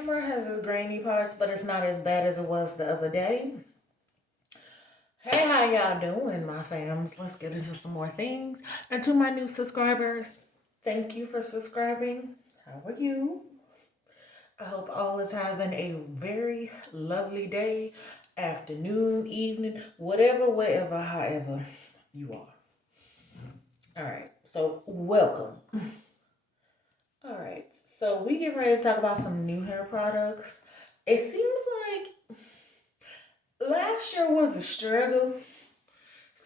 camera has its grainy parts, but it's not as bad as it was the other day. Hey, how y'all doing, my fams? Let's get into some more things. And to my new subscribers, thank you for subscribing. How are you? I hope all is having a very lovely day, afternoon, evening, whatever, wherever, however you are. All right, so welcome. All right, so we get ready to talk about some new hair products. It seems like last year was a struggle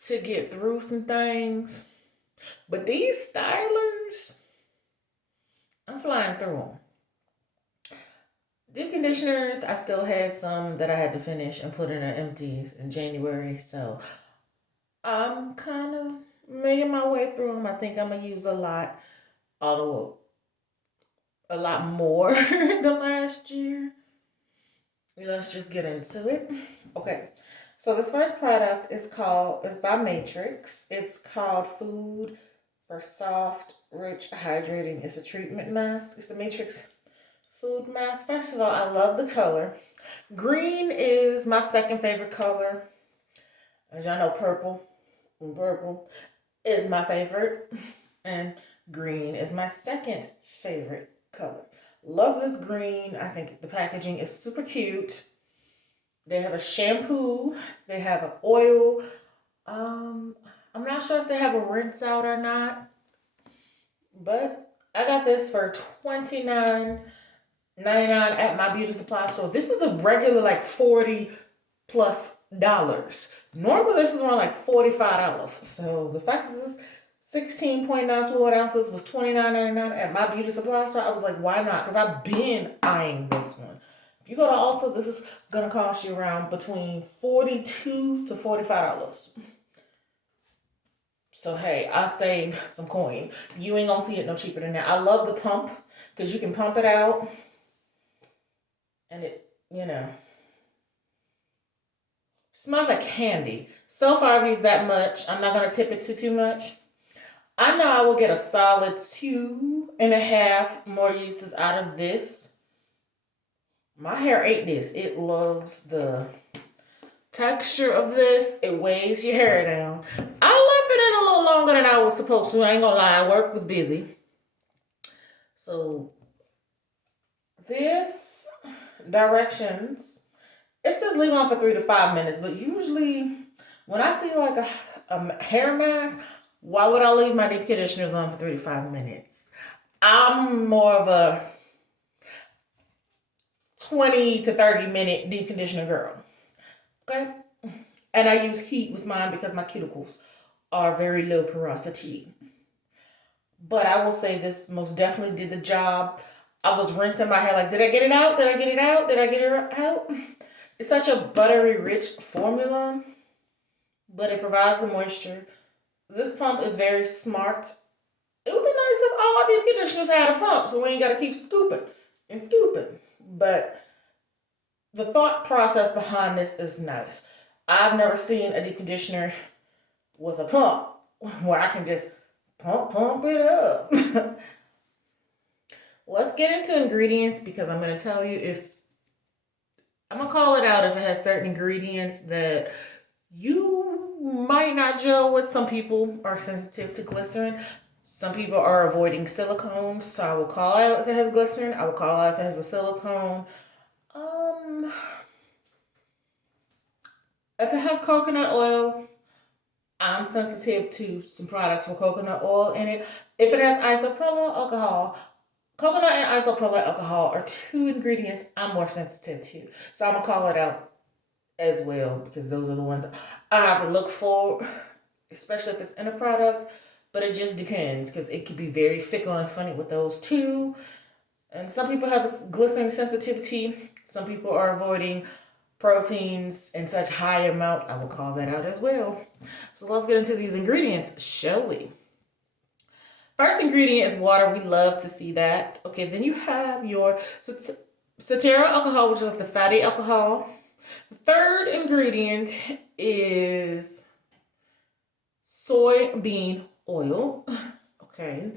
to get through some things, but these stylers, I'm flying through them. Deep conditioners, I still had some that I had to finish and put in an empties in January, so I'm kind of making my way through them. I think I'm gonna use although a lot more than last year. Let's just get into it. Okay, so this first product is by Matrix. It's called Food for Soft, Rich, Hydrating. It's a treatment mask. It's the Matrix Food Mask. First of all, I love the color. Green is my second favorite color. As y'all know, purple is my favorite, and green is my second favorite color. Love this green. I think the packaging is super cute. They have a shampoo. They have an oil. I'm not sure if they have a rinse out or not, but I got this for $29.99 at my beauty supply store. This is a regular like $40+ Normally this is around like $45. So the fact that this is 16.9 fluid ounces was $29.99 at my beauty supply store. I was like, why not? Because I've been eyeing this one. If you go to Ulta, this is gonna cost you around between $42 to $45. So hey, I saved some coin. You ain't gonna see it no cheaper than that. I love the pump because you can pump it out, and it smells like candy. So far, I've used that much. I'm not gonna tip it to too much. I know I will get a solid 2.5 more uses out of this. My hair ate this. It loves the texture of this. It weighs your hair down. I left it in a little longer than I was supposed to. I ain't gonna lie, work was busy. So this directions, it says leave on for 3 to 5 minutes, but usually when I see like a hair mask, why would I leave my deep conditioners on for 3 to 5 minutes? I'm more of a 20 to 30 minute deep conditioner girl. Okay? And I use heat with mine because my cuticles are very low porosity. But I will say this most definitely did the job. I was rinsing my hair like, did I get it out? Did I get it out? Did I get it out? It's such a buttery rich formula, but it provides the moisture. This pump is very smart. It would be nice if all deep conditioners had a pump so we ain't got to keep scooping and scooping. But the thought process behind this is nice. I've never seen a deep conditioner with a pump where I can just pump it up. Let's get into ingredients because I'm going to tell you I'm going to call it out if it has certain ingredients that you might not gel with. Some people are sensitive to glycerin. Some people are avoiding silicone, so I will call out if it has glycerin. I will call out if it has a silicone. If it has coconut oil, I'm sensitive to some products with coconut oil in it. If it has isopropyl alcohol, coconut and isopropyl alcohol are two ingredients I'm more sensitive to. So I'm going to call it out as well because those are the ones I have to look for, especially if it's in a product. But it just depends because it could be very fickle and funny with those two. And some people have a glycerin sensitivity. Some people are avoiding proteins in such high amount. I will call that out as well. So let's get into these ingredients, shall we? First ingredient is water. We love to see that. Okay, then you have your cetearyl alcohol, which is like the fatty alcohol. The third ingredient is soybean oil. Okay.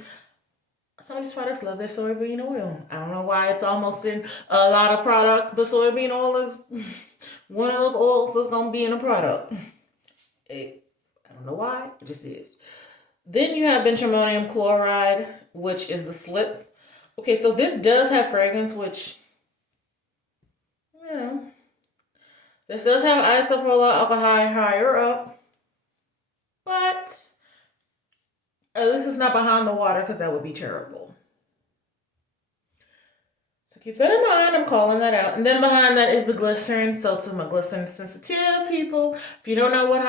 Some of these products love their soybean oil. I don't know why it's almost in a lot of products, but soybean oil is one of those oils that's gonna be in a product. I don't know why, it just is. Then you have benzalkonium chloride, which is the slip. Okay, so this does have fragrance, which, you know, this does have isopropyl alcohol higher up, but at least it's not behind the water because that would be terrible. So keep that in mind. I'm calling that out. And then behind that is the glycerin. So to my glycerin sensitive people, if you don't know what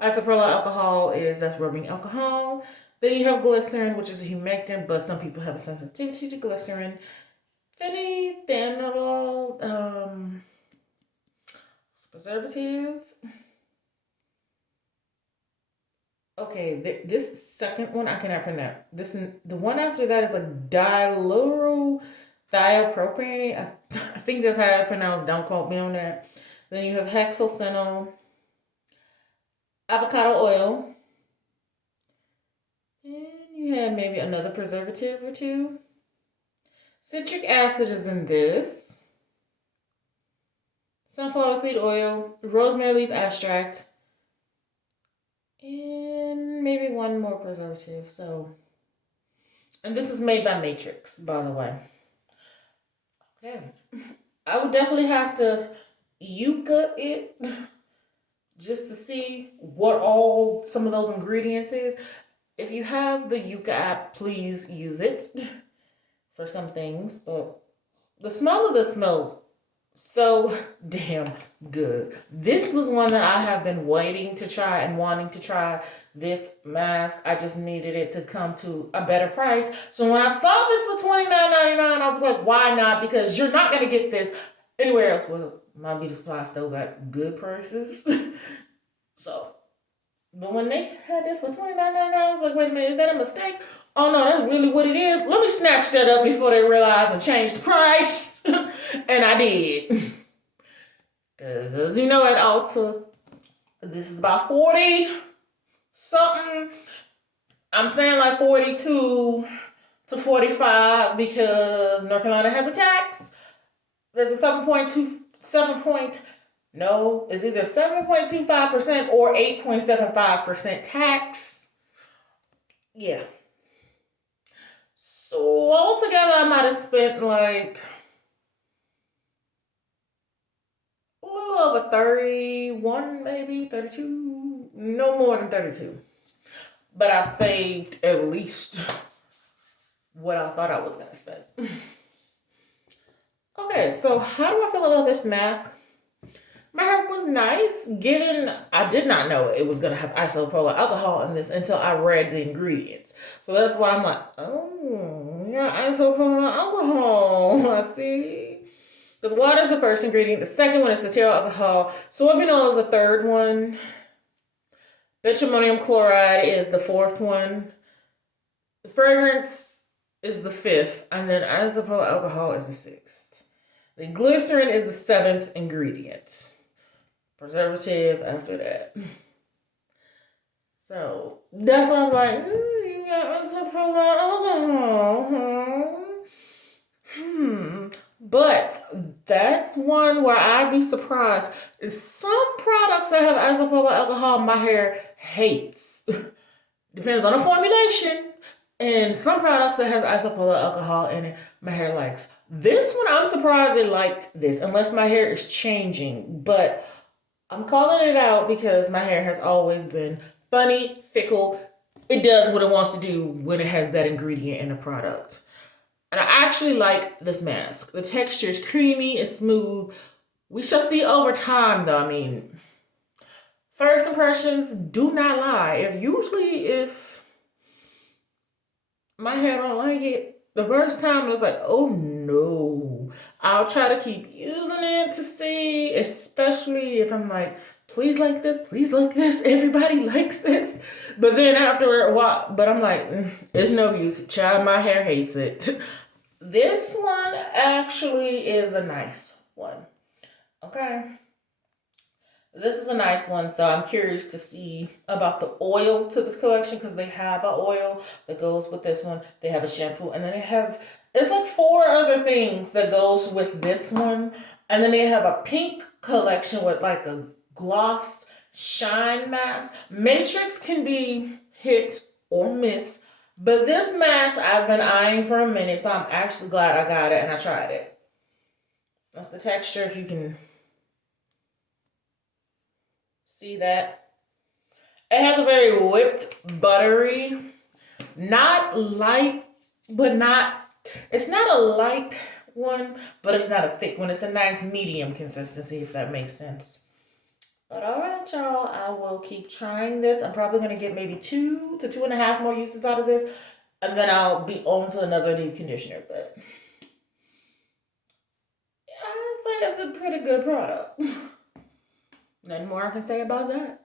isopropyl alcohol is, that's rubbing alcohol. Then you have glycerin, which is a humectant, but some people have a sensitivity to glycerin. Phenethanol, preservative. Okay, this second one I cannot pronounce. The one after that is like diluro thiopropane. I think that's how I pronounce. Don't quote me on that. Then you have hexosenol, avocado oil, and you have maybe another preservative or two. Citric acid is in this. Sunflower seed oil, rosemary leaf extract, and maybe one more preservative. So, and this is made by Matrix, by the way. Okay. I would definitely have to yucca it just to see what all some of those ingredients is. If you have the Yucca app, please use it for some things. But the smell of this smells so damn good. This was one that I have been waiting to try and wanting to try this mask. I just needed it to come to a better price. So when I saw this for $29.99, I was like, why not? Because you're not going to get this anywhere else. Well, my beauty supply still got good prices. So, but when they had this for $29.99, I was like, wait a minute, is that a mistake? Oh no, that's really what it is. Let me snatch that up before they realize and change the price. And I did. Because as you know at Ulta, this is about 40 something. I'm saying like 42 to 45 because North Carolina has a tax. There's a 7.2, no, it's either 7.25% or 8.75% tax. Yeah. So altogether, I might have spent like a little over 31, maybe 32, no more than 32. But I've saved at least what I thought I was going to spend. Okay, so how do I feel about this mask? My hair was nice, given I did not know it was going to have isopropyl alcohol in this until I read the ingredients. So that's why I'm like, oh, yeah, isopropyl alcohol. I see. Because water is the first ingredient. The second one is cetyl alcohol. Soybean oil is the third one. Benzalkonium chloride is the fourth one. The fragrance is the fifth. And then isopropyl alcohol is the sixth. The glycerin is the seventh ingredient. Preservative after that. So that's why I'm like, you got isopropyl alcohol. But that's one where I'd be surprised. Some products that have isopropyl alcohol, my hair hates. Depends on the formulation. And some products that has isopropyl alcohol in it, my hair likes. This one, I'm surprised it liked this, unless my hair is changing. But I'm calling it out because my hair has always been funny, fickle. It does what it wants to do when it has that ingredient in the product. And I actually like this mask. The texture is creamy, it's smooth. We shall see over time though. I mean, first impressions do not lie. If my hair don't like it, the first time it's like, oh no. I'll try to keep using it to see, especially if I'm like, please like this, everybody likes this. But then after a while, but I'm like, it's no use. Child, my hair hates it. This one actually is a nice one. Okay. This is a nice one, so I'm curious to see about the oil to this collection because they have an oil that goes with this one. They have a shampoo, and then they have it's like four other things that goes with this one, and then they have a pink collection with like a gloss shine mask. Matrix can be hit or miss, but this mask I've been eyeing for a minute, so I'm actually glad I got it and I tried it. That's the texture. If you can see that. It has a very whipped, buttery, not light, but not. It's not a light one, but it's not a thick one. It's a nice medium consistency, if that makes sense. But all right, y'all, I will keep trying this. I'm probably gonna get maybe 2 to 2.5 more uses out of this, and then I'll be on to another deep conditioner. But I'd say that's a pretty good product. Nothing more I can say about that.